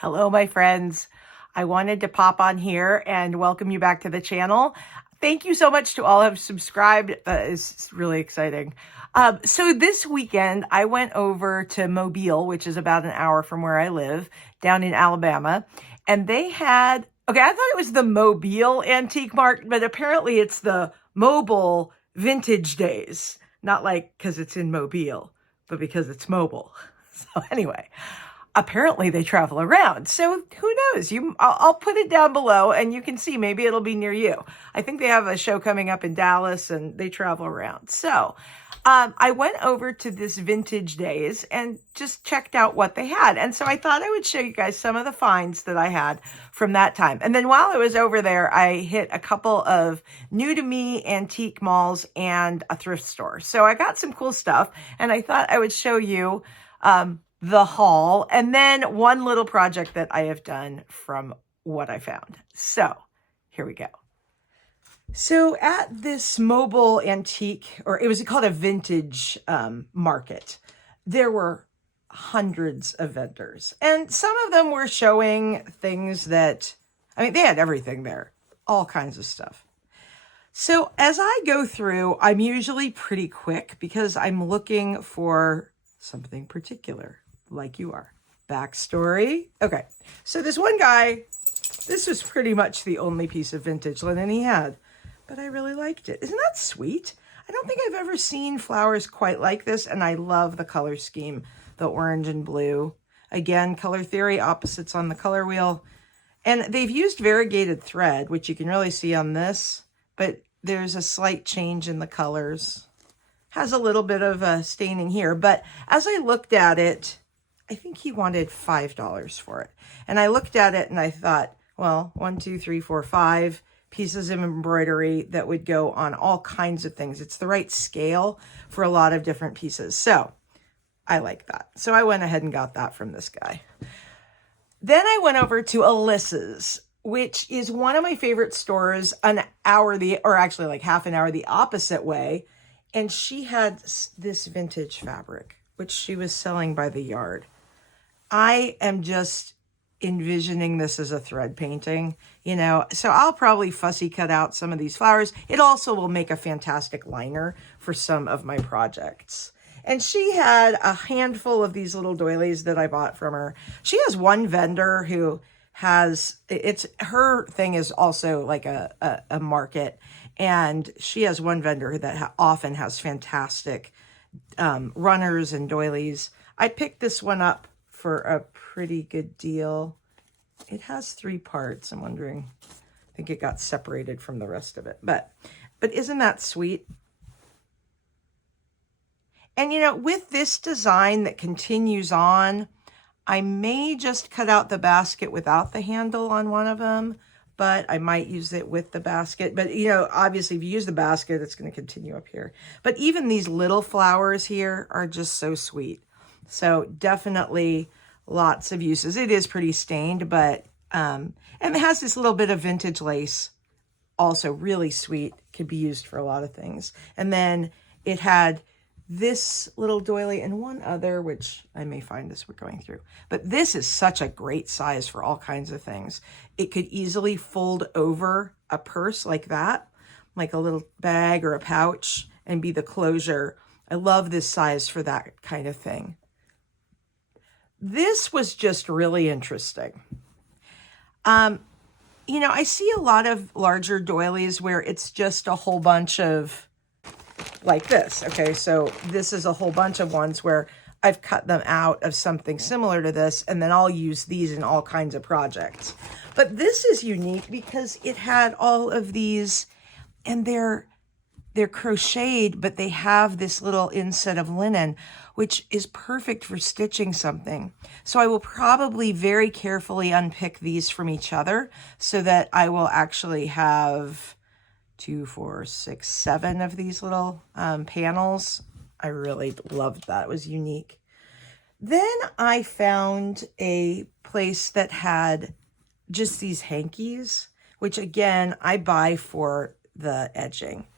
Hello, my friends. I wanted to pop on here and welcome you back to the channel. Thank you so much to all who have subscribed. That is really exciting. So this weekend, I went over to Mobile, which is about an hour from where I live, down in Alabama. And they had, okay, I thought it was the Mobile Antique Market, but apparently it's the Mobile Vintage Days. Not like because it's in Mobile, but because it's mobile. So anyway, apparently they travel around. So who knows? I'll put it down below and you can see, maybe it'll be near you. I think they have a show coming up in Dallas and they travel around. So I went over to this Vintage Days and just checked out what they had. And so I thought I would show you guys some of the finds that I had from that time. And then while I was over there, I hit a couple of new to me antique malls and a thrift store. So I got some cool stuff and I thought I would show you the haul, and then one little project that I have done from what I found. So here we go. So at this mobile antique, or it was called a vintage market, there were hundreds of vendors. And some of them were showing things that, I mean, they had everything there, all kinds of stuff. So as I go through, I'm usually pretty quick because I'm looking for something particular, like you are. Backstory. Okay, so this one guy, this was pretty much the only piece of vintage linen he had, but I really liked it. Isn't that sweet? I don't think I've ever seen flowers quite like this, and I love the color scheme, the orange and blue. Again, color theory, opposites on the color wheel. And they've used variegated thread, which you can really see on this, but there's a slight change in the colors. Has a little bit of a staining here, but as I looked at it, I think he wanted $5 for it. And I looked at it and I thought, well, 1, 2, 3, 4, 5 pieces of embroidery that would go on all kinds of things. It's the right scale for a lot of different pieces. So I like that. So I went ahead and got that from this guy. Then I went over to Alyssa's, which is one of my favorite stores, an hour, or actually like half an hour the opposite way. And she had this vintage fabric, which she was selling by the yard. I am just envisioning this as a thread painting, you know, so I'll probably fussy cut out some of these flowers. It also will make a fantastic liner for some of my projects. And she had a handful of these little doilies that I bought from her. She has one vendor who has, her thing is also like a market. And she has one vendor that often has fantastic runners and doilies. I picked this one up for a pretty good deal. It has 3 parts. I'm wondering, I think it got separated from the rest of it. But isn't that sweet? And you know, with this design that continues on, I may just cut out the basket without the handle on one of them, but I might use it with the basket. But, you know, obviously if you use the basket, it's going to continue up here. But even these little flowers here are just so sweet. So definitely lots of uses. It is pretty stained, but, and it has this little bit of vintage lace, also really sweet, could be used for a lot of things. And then it had this little doily and one other, which I may find as we're going through. But this is such a great size for all kinds of things. It could easily fold over a purse like that, like a little bag or a pouch, and be the closure. I love this size for that kind of thing. This was just really interesting. You know, I see a lot of larger doilies where it's just a whole bunch of like this. Okay, so this is a whole bunch of ones where I've cut them out of something similar to this, and then I'll use these in all kinds of projects. But this is unique because it had all of these, and they're crocheted, but they have this little inset of linen, which is perfect for stitching something. So I will probably very carefully unpick these from each other so that I will actually have 2, 4, 6, 7 of these little panels. I really loved that. It was unique. Then I found a place that had just these hankies, which again, I buy for the edging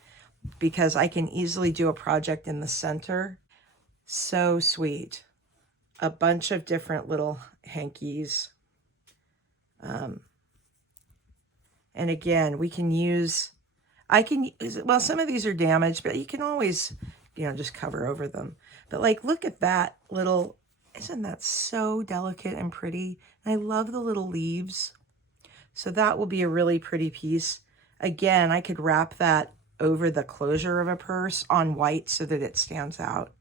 because I can easily do a project in the center. So sweet. A bunch of different little hankies. And again, we can use, well, some of these are damaged, but you can always, just cover over them. But like, look at that little, isn't that so delicate and pretty? And I love the little leaves. So that will be a really pretty piece. Again, I could wrap that over the closure of a purse on white so that it stands out.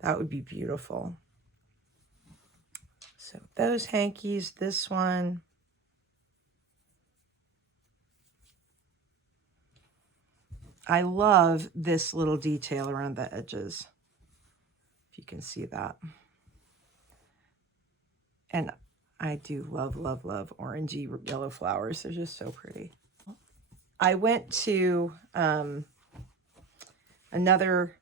That would be beautiful. So those hankies, this one. I love this little detail around the edges, if you can see that. And I do love, love, love orangey yellow flowers. They're just so pretty. I went to another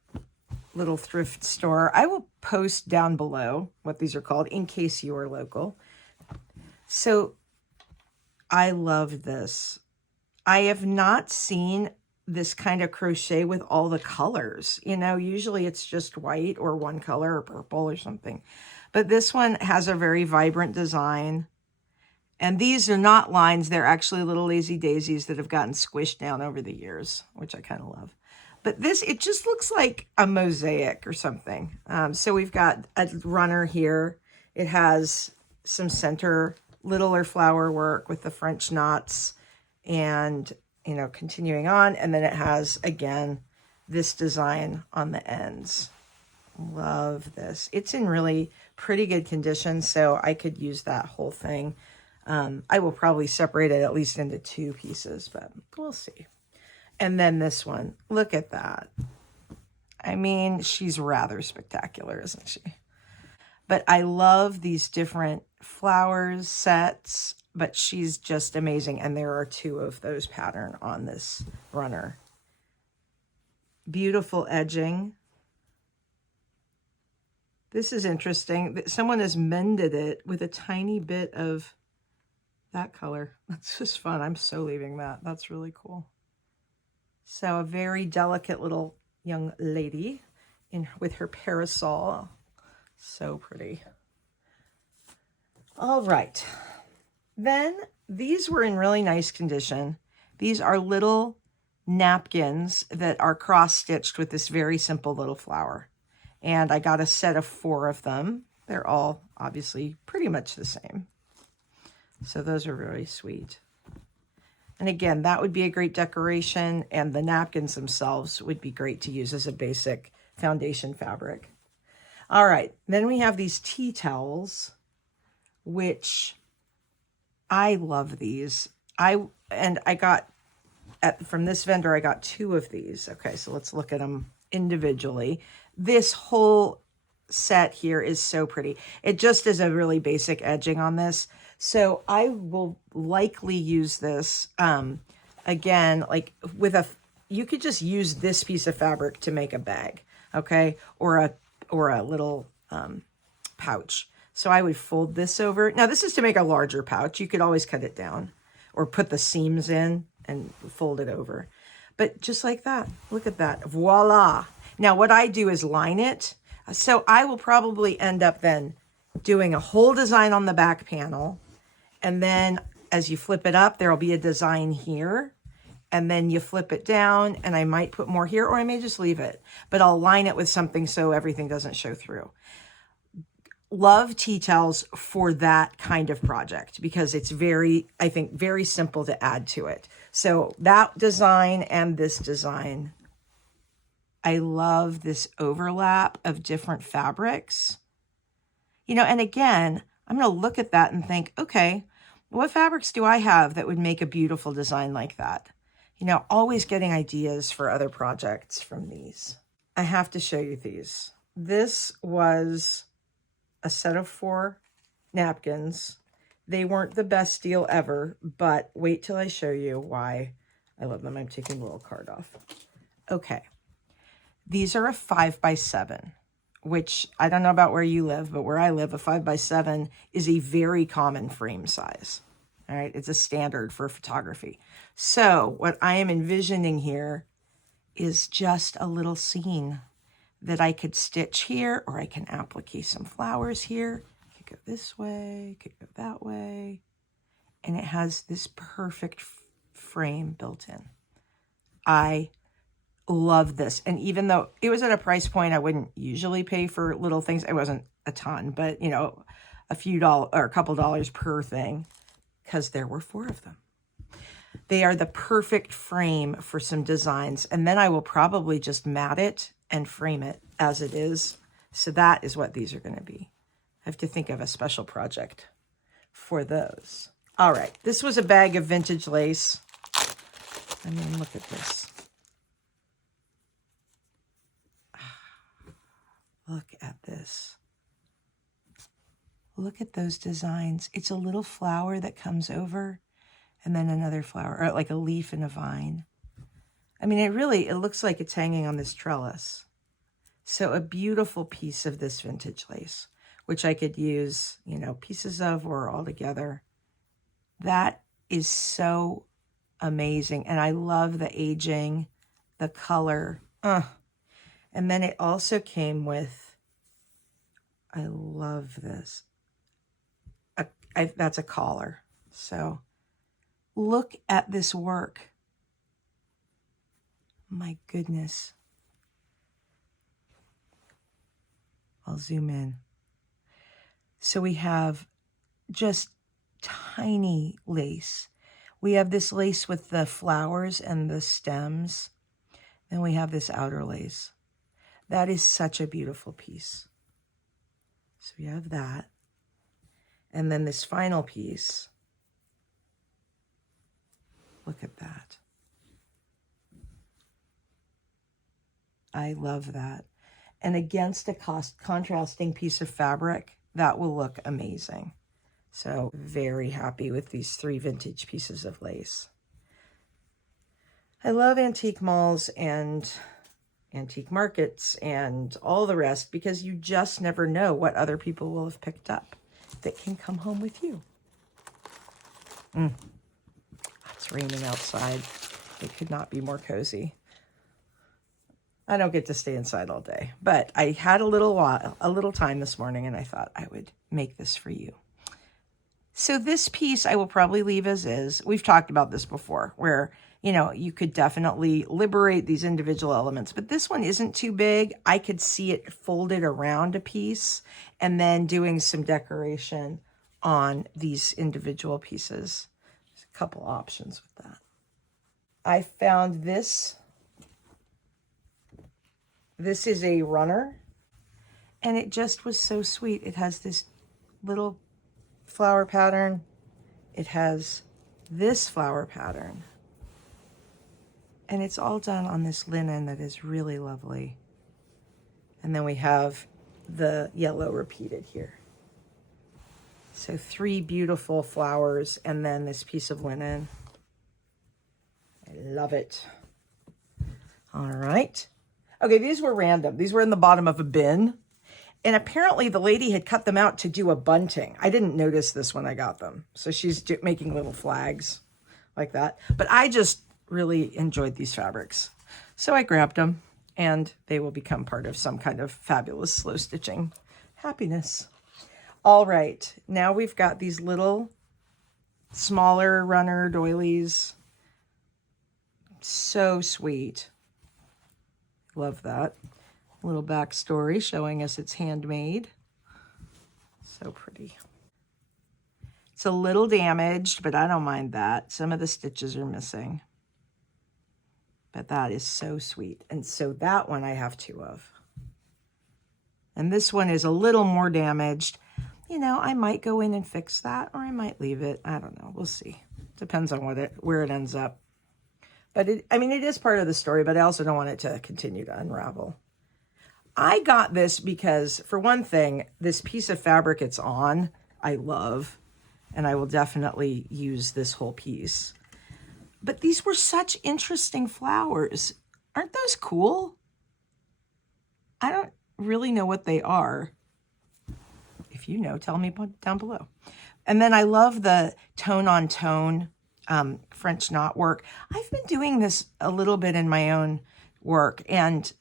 little thrift store. I will post down below what these are called in case you are local. So I love this. I have not seen this kind of crochet with all the colors. Usually it's just white or one color or purple or something. But this one has a very vibrant design. And these are not lines. They're actually little lazy daisies that have gotten squished down over the years, which I kind of love. But this, it just looks like a mosaic or something. So we've got a runner here. It has some center littler flower work with the French knots and, continuing on. And then it has, again, this design on the ends. Love this. It's in really pretty good condition, so I could use that whole thing. I will probably separate it at least into two pieces, but we'll see. And then this one, look at that. I mean, she's rather spectacular, isn't she? But I love these different flowers sets, but she's just amazing. And there are two of those pattern on this runner. Beautiful edging. This is interesting. Someone has mended it with a tiny bit of that color. That's just fun. I'm so leaving that. That's really cool. So a very delicate little young lady with her parasol. So pretty. All right. Then these were in really nice condition. These are little napkins that are cross-stitched with this very simple little flower. And I got a set of 4 of them. They're all obviously pretty much the same. So those are really sweet. And again, that would be a great decoration, and the napkins themselves would be great to use as a basic foundation fabric. All right, then we have these tea towels, which I love these. I got from this vendor, I got 2 of these. Okay, so let's look at them individually. This whole set here is so pretty. It just is a really basic edging on this. So I will likely use this, again, like you could just use this piece of fabric to make a bag, okay? Or a little pouch. So I would fold this over. Now this is to make a larger pouch. You could always cut it down or put the seams in and fold it over. But just like that, look at that, voila. Now what I do is line it. So I will probably end up then doing a whole design on the back panel. And then as you flip it up, there'll be a design here. And then you flip it down and I might put more here or I may just leave it. But I'll line it with something so everything doesn't show through. Love tea towels for that kind of project because it's I think very simple to add to it. So that design and this design, I love this overlap of different fabrics. And again, I'm going to look at that and think, okay, what fabrics do I have that would make a beautiful design like that? Always getting ideas for other projects from these. I have to show you these. This was a set of 4 napkins. They weren't the best deal ever, but wait till I show you why I love them. I'm taking the little card off. Okay. These are a 5x7, which I don't know about where you live, but where I live, a 5x7 is a very common frame size. All right. It's a standard for photography. So what I am envisioning here is just a little scene that I could stitch here, or I can applique some flowers here. Could go this way, could go that way. and it has this perfect frame built in. I love this. And even though it was at a price point I wouldn't usually pay for little things, it wasn't a ton, but you know, a few dollars or a couple dollars per thing, because there were 4 of them. They are the perfect frame for some designs. And then I will probably just mat it and frame it as it is. So that is what these are going to be. I have to think of a special project for those. All right. This was a bag of vintage lace. I mean, look at this. Look at this. Look at those designs. It's a little flower that comes over and then another flower, or like a leaf and a vine. I mean, it looks like it's hanging on this trellis. So a beautiful piece of this vintage lace, which I could use, you know, pieces of or all together. That is so amazing. And I love the aging, the color. And then it also came with, I love this. That's a collar. So look at this work. My goodness. I'll zoom in. So we have just tiny lace. We have this lace with the flowers and the stems. Then we have this outer lace. That is such a beautiful piece. So we have that. And then this final piece. Look at that. I love that. And against a contrasting piece of fabric, that will look amazing. So very happy with these 3 vintage pieces of lace. I love antique malls and antique markets and all the rest, because you just never know what other people will have picked up that can come home with you. It's raining outside. It could not be more cozy. I don't get to stay inside all day, but I had a little time this morning, and I thought I would make this for you. So this piece I will probably leave as is. We've talked about this before, where, you know, you could definitely liberate these individual elements, but this one isn't too big. I could see it folded around a piece and then doing some decoration on these individual pieces. There's a couple options with that. I found this. This is a runner, and it just was so sweet. It has this little flower pattern. It has this flower pattern. And it's all done on this linen that is really lovely. And then we have the yellow repeated here. So 3 beautiful flowers and then this piece of linen. I love it. All right. Okay, these were random. These were in the bottom of a bin. And apparently the lady had cut them out to do a bunting. I didn't notice this when I got them. So she's making little flags like that. But I just really enjoyed these fabrics. So I grabbed them, and they will become part of some kind of fabulous slow stitching happiness. All right, now we've got these little smaller runner doilies. So sweet. Love that. Little backstory showing us it's handmade. So pretty. It's a little damaged, but I don't mind that. Some of the stitches are missing. But that is so sweet. And so that one I have 2 of. And this one is a little more damaged. You know, I might go in and fix that, or I might leave it. I don't know. We'll see. Depends on where it ends up. But it is part of the story, but I also don't want it to continue to unravel. I got this because, for one thing, this piece of fabric it's on, I love, and I will definitely use this whole piece. But these were such interesting flowers. Aren't those cool? I don't really know what they are. If you know, tell me down below. And then I love the tone-on-tone French knot work. I've been doing this a little bit in my own work, and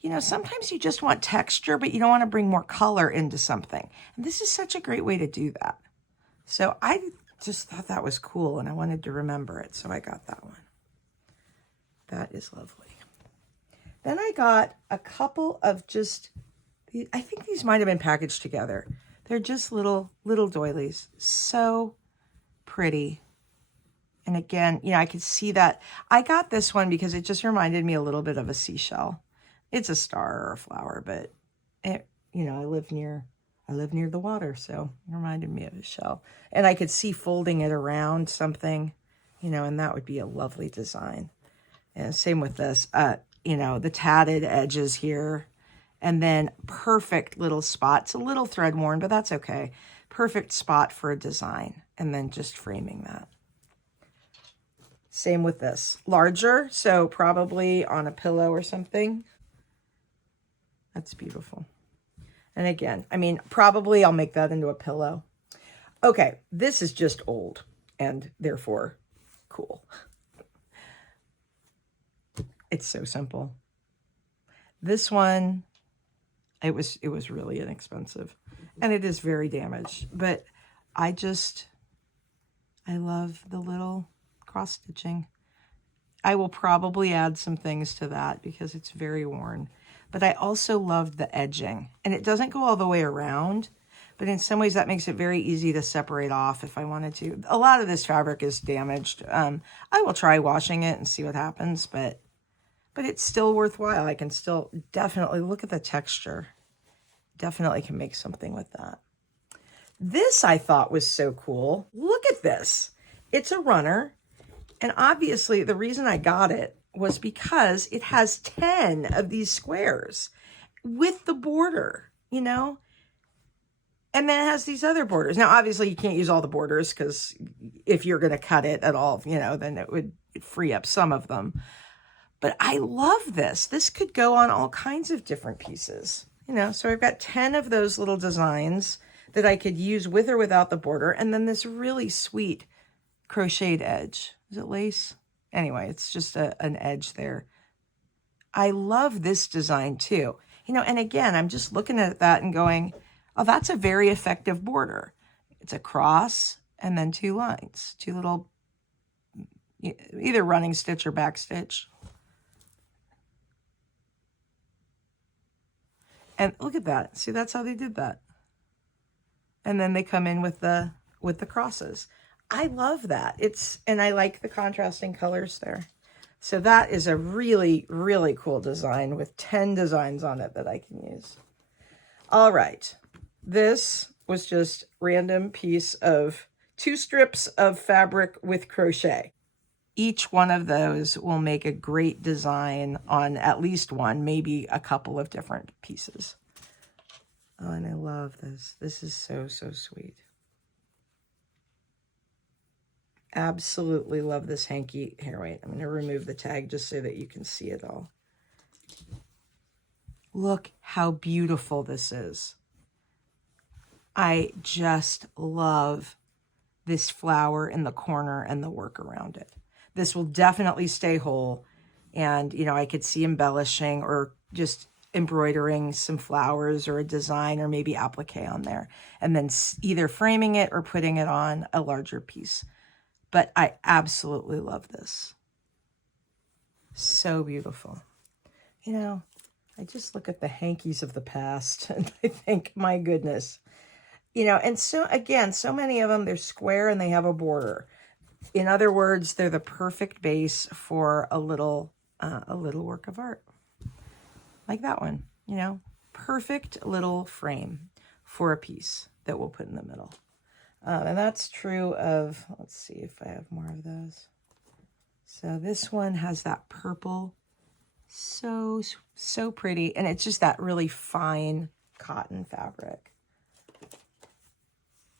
you know, sometimes you just want texture, but you don't want to bring more color into something. And this is such a great way to do that. So I just thought that was cool and I wanted to remember it. So I got that one. That is lovely. Then I got a couple of just, I think these might have been packaged together. They're just little doilies. So pretty. And again, you know, I could see that. I got this one because it just reminded me a little bit of a seashell. It's a star or a flower, but it, you know, I live near the water, so it reminded me of a shell. And I could see folding it around something, you know, and that would be a lovely design. And same with this, you know, the tatted edges here, and then perfect little spots, a little thread worn, but that's okay. Perfect spot for a design, and then just framing that. Same with this, larger, so probably on a pillow or something. That's beautiful. And again, I mean, probably I'll make that into a pillow. Okay, this is just old and therefore cool. It's so simple. This one, it was really inexpensive and it is very damaged, but I love the little cross stitching. I will probably add some things to that because it's very worn, but I also loved the edging, and it doesn't go all the way around, but in some ways that makes it very easy to separate off if I wanted to. A lot of this fabric is damaged. I will try washing it and see what happens, but it's still worthwhile. I can still definitely look at the texture. Definitely can make something with that. This I thought was so cool. Look at this. It's a runner. And obviously the reason I got it was because it has 10 of these squares with the border, you know? And then it has these other borders. Now, obviously you can't use all the borders because if you're going to cut it at all, you know, then it would free up some of them. But I love this. This could go on all kinds of different pieces, you know? So I've got 10 of those little designs that I could use with or without the border. And then this really sweet crocheted edge. Is it lace? Anyway, it's just an edge there. I love this design too. You know, and again, I'm just looking at that and going, oh, that's a very effective border. It's a cross and then 2 lines, 2 little, either running stitch or back stitch. And look at that. See, that's how they did that. And then they come in with the crosses. I love that. And I like the contrasting colors there. So that is a really, really cool design with 10 designs on it that I can use. All right. This was just random piece of 2 strips of fabric with crochet. Each one of those will make a great design on at least one, maybe a couple of different pieces. Oh, and I love this. This is so, so sweet. Absolutely love this hanky. Here, wait, I'm going to remove the tag just so that you can see it all. Look how beautiful this is. I just love this flower in the corner and the work around it. This will definitely stay whole. And, you know, I could see embellishing or just embroidering some flowers or a design or maybe applique on there. And then either framing it or putting it on a larger piece. But I absolutely love this. So beautiful. You know, I just look at the hankies of the past and I think, my goodness. You know, and so, again, so many of them, they're square and they have a border. In other words, they're the perfect base for a little work of art. Like that one, you know, perfect little frame for a piece that we'll put in the middle. And that's true of, let's see if I have more of those. So this one has that purple, so pretty. And it's just that really fine cotton fabric.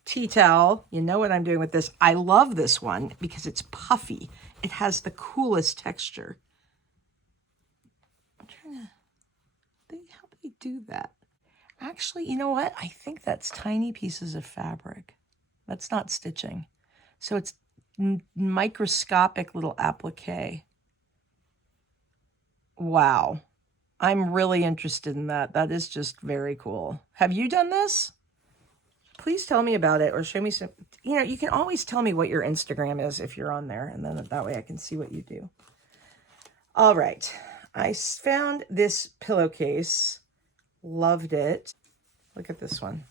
Tea towel, you know what I'm doing with this. I love this one because it's puffy. It has the coolest texture. I'm trying to think, how do you do that? Actually, you know what? I think that's tiny pieces of fabric. That's not stitching. So it's microscopic little applique. Wow. I'm really interested in that. That is just very cool. Have you done this? please tell me about it or show me some, you know, you can always tell me what your Instagram is if you're on there, and then that way I can see what you do. All right. I found this pillowcase. Loved it. Look at this one.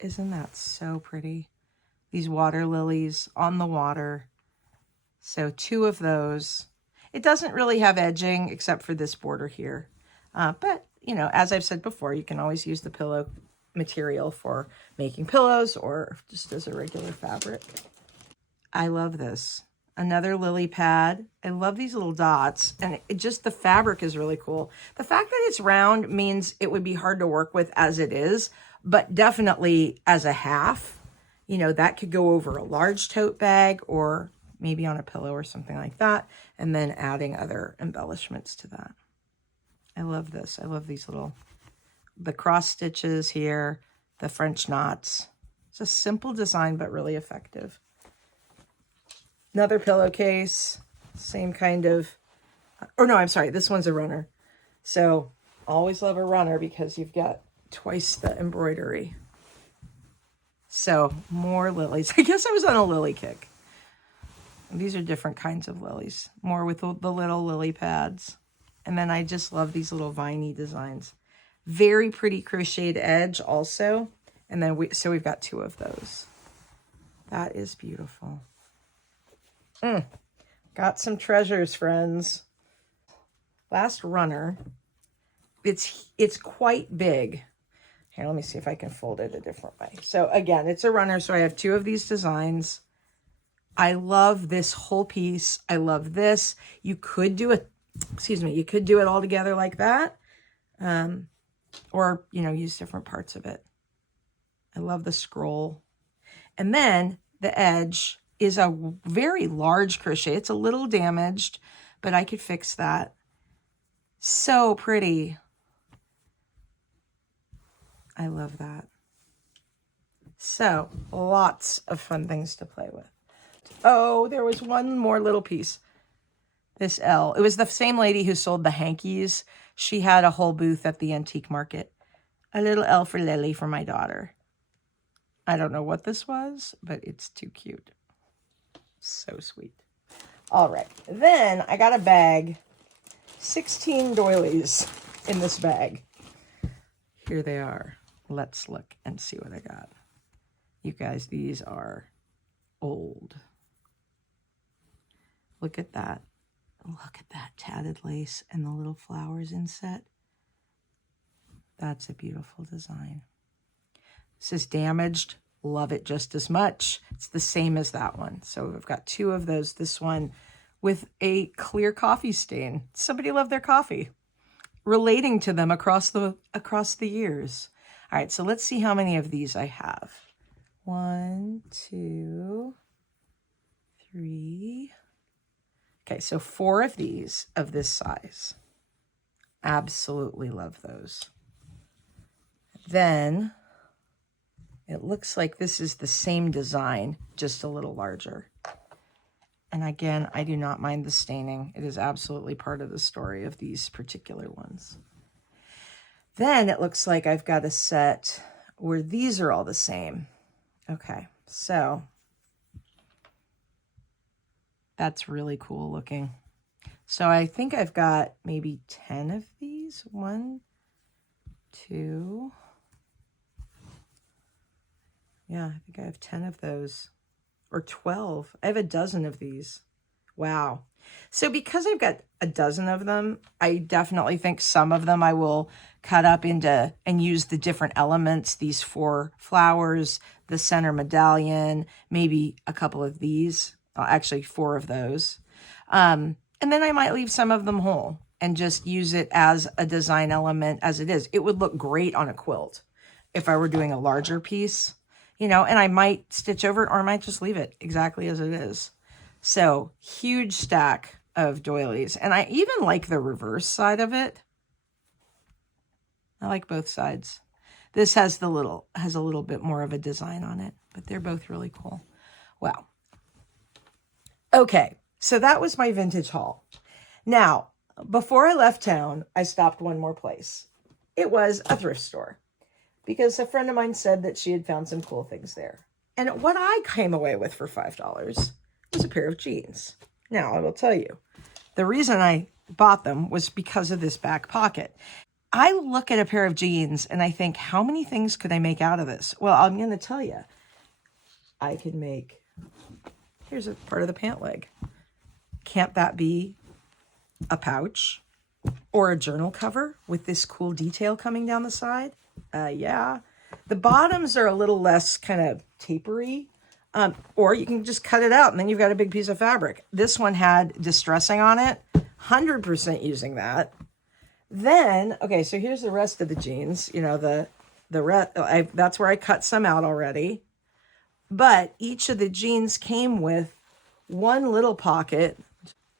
Isn't that so pretty? These water lilies on the water. So 2 of those. It doesn't really have edging except for this border here. But, you know, as I've said before, you can always use the pillow material for making pillows or just as a regular fabric. I love this. Another lily pad. I love these little dots, and the fabric is really cool. The fact that it's round means it would be hard to work with as it is, but definitely as a half, you know, that could go over a large tote bag or maybe on a pillow or something like that, and then adding other embellishments to that. I love this. I love these the cross stitches here, the French knots. It's a simple design, but really effective. Another pillowcase, same kind of, or no, I'm sorry, this one's a runner. So always love a runner because you've got twice the embroidery. So more lilies. I guess I was on a lily kick. These are different kinds of lilies, more with the little lily pads. And then I just love these little viney designs. Very pretty crocheted edge also. And then we've got 2 of those. That is beautiful. Got some treasures, friends. Last runner. It's quite big. Here, let me see if I can fold it a different way. So again, it's a runner. So I have 2 of these designs. I love this whole piece. I love this. You could do it, you could do it all together like that. Or, you know, use different parts of it. I love the scroll. And then the edge is a very large crochet. It's a little damaged, but I could fix that. So pretty. I love that. So lots of fun things to play with. Oh, there was one more little piece. This L. It was the same lady who sold the hankies. She had a whole booth at the antique market. A little L for Lily for my daughter. I don't know what this was, but it's too cute. So sweet. All right. Then I got a bag. 16 doilies in this bag. Here they are. Let's look and see what I got. You guys, these are old. Look at that. Look at that tatted lace and the little flowers inset. That's a beautiful design. This is damaged. Love it just as much. It's the same as that one. So we've got 2 of those. This one with a clear coffee stain. Somebody loved their coffee. Relating to them across the years. All right, so let's see how many of these I have. 1, 2, 3. Okay, so 4 of these of this size. Absolutely love those. Then it looks like this is the same design, just a little larger. And again, I do not mind the staining. It is absolutely part of the story of these particular ones. Then it looks like I've got a set where these are all the same. Okay, so that's really cool looking. So I think I've got maybe 10 of these. 1, 2. Yeah, I think I have 10 of those. Or 12. I have a dozen of these. Wow. So because I've got a dozen of them, I definitely think some of them I will cut up into and use the different elements, these 4 flowers, the center medallion, maybe a couple of these, actually 4 of those. And then I might leave some of them whole and just use it as a design element as it is. It would look great on a quilt if I were doing a larger piece. You know, and I might stitch over it or I might just leave it exactly as it is. So huge stack of doilies. And I even like the reverse side of it. I like both sides. This has a little bit more of a design on it, but they're both really cool. Wow. Okay, so that was my vintage haul. Now, before I left town, I stopped one more place. It was a thrift store. because a friend of mine said that she had found some cool things there. And what I came away with for $5 was a pair of jeans. Now, I will tell you, the reason I bought them was because of this back pocket. I look at a pair of jeans and I think, how many things could I make out of this? Well, I'm going to tell you. I can make, here's a part of the pant leg. Can't that be a pouch or a journal cover with this cool detail coming down the side? Yeah. The bottoms are a little less kind of tapery, or you can just cut it out and then you've got a big piece of fabric. This one had distressing on it, 100% using that. Then, okay, so here's the rest of the jeans. You know, that's where I cut some out already. But each of the jeans came with one little pocket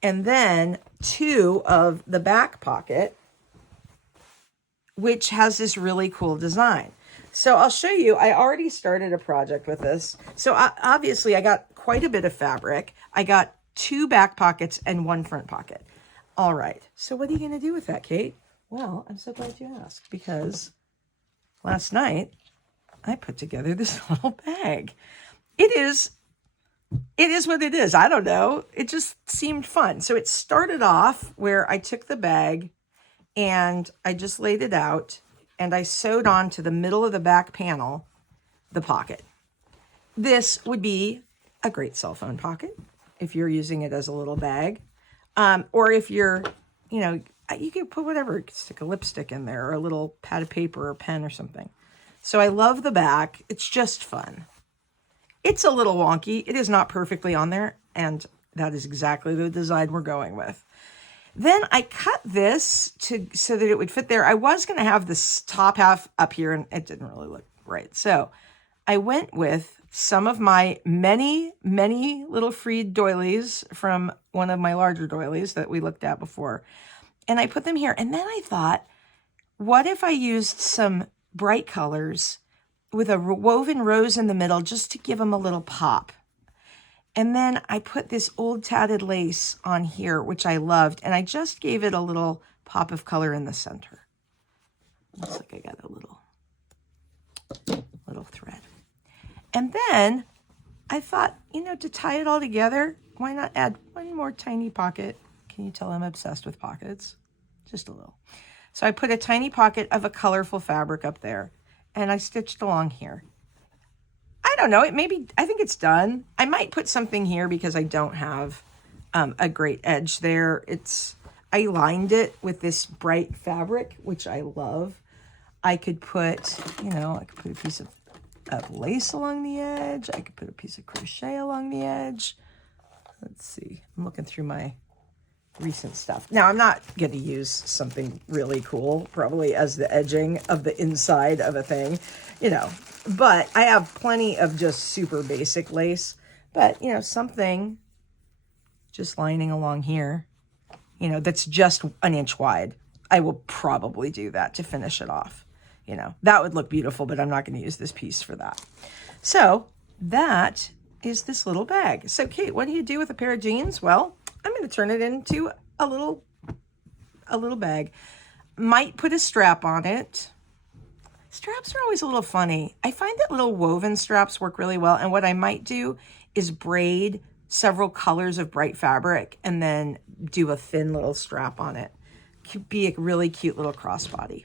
and then two of the back pocket, which has this really cool design. So I'll show you, I already started a project with this. So obviously I got quite a bit of fabric. I got two back pockets and one front pocket. All right, so what are you gonna do with that, Kate? Well, I'm so glad you asked, because last night I put together this little bag. It is what it is. I don't know. It just seemed fun. So it started off where I took the bag and I just laid it out and I sewed onto the middle of the back panel the pocket. This would be a great cell phone pocket if you're using it as a little bag. Or if you're, you know, you could put whatever, stick a lipstick in there or a little pad of paper or pen or something. So I love the back. It's just fun. It's a little wonky. It is not perfectly on there, and that is exactly the design we're going with. Then I cut this so that it would fit there. I was going to have this top half up here, and it didn't really look right. So I went with some of my many, many little freed doilies from one of my larger doilies that we looked at before. And I put them here. And then I thought, what if I used some bright colors with a woven rose in the middle just to give them a little pop? And then I put this old tatted lace on here, which I loved. And I just gave it a little pop of color in the center. Looks like I got a little thread. And then I thought, you know, to tie it all together, why not add one more tiny pocket? Can you tell I'm obsessed with pockets? Just a little. So I put a tiny pocket of a colorful fabric up there and I stitched along here. I don't know, I think it's done. I might put something here because I don't have a great edge there. I lined it with this bright fabric, which I love. I could put, a piece of lace along the edge. I could put a piece of crochet along the edge. Let's see, I'm looking through my recent stuff. Now, I'm not going to use something really cool, probably as the edging of the inside of a thing, but I have plenty of just super basic lace, but, something just lining along here, that's just an inch wide. I will probably do that to finish it off. That would look beautiful, but I'm not going to use this piece for that. So that is this little bag. So Kate, what do you do with a pair of jeans? Well, I'm going to turn it into a little bag. Might put a strap on it. Straps are always a little funny. I find that little woven straps work really well. And what I might do is braid several colors of bright fabric and then do a thin little strap on it. Could be a really cute little crossbody.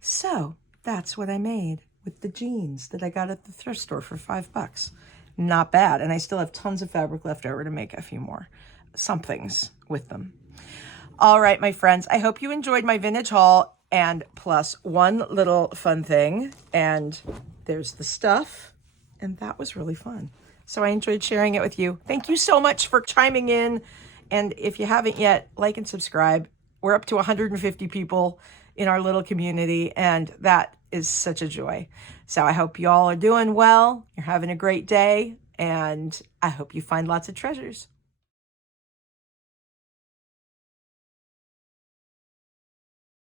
So that's what I made with the jeans that I got at the thrift store for $5. Not bad. And I still have tons of fabric left over to make a few more somethings with them. All right, my friends, I hope you enjoyed my vintage haul and plus one little fun thing. And there's the stuff. And that was really fun. So I enjoyed sharing it with you. Thank you so much for chiming in. And if you haven't yet, like and subscribe. We're up to 150 people in our little community, and that is such a joy. So I hope you all are doing well. You're having a great day, and I hope you find lots of treasures.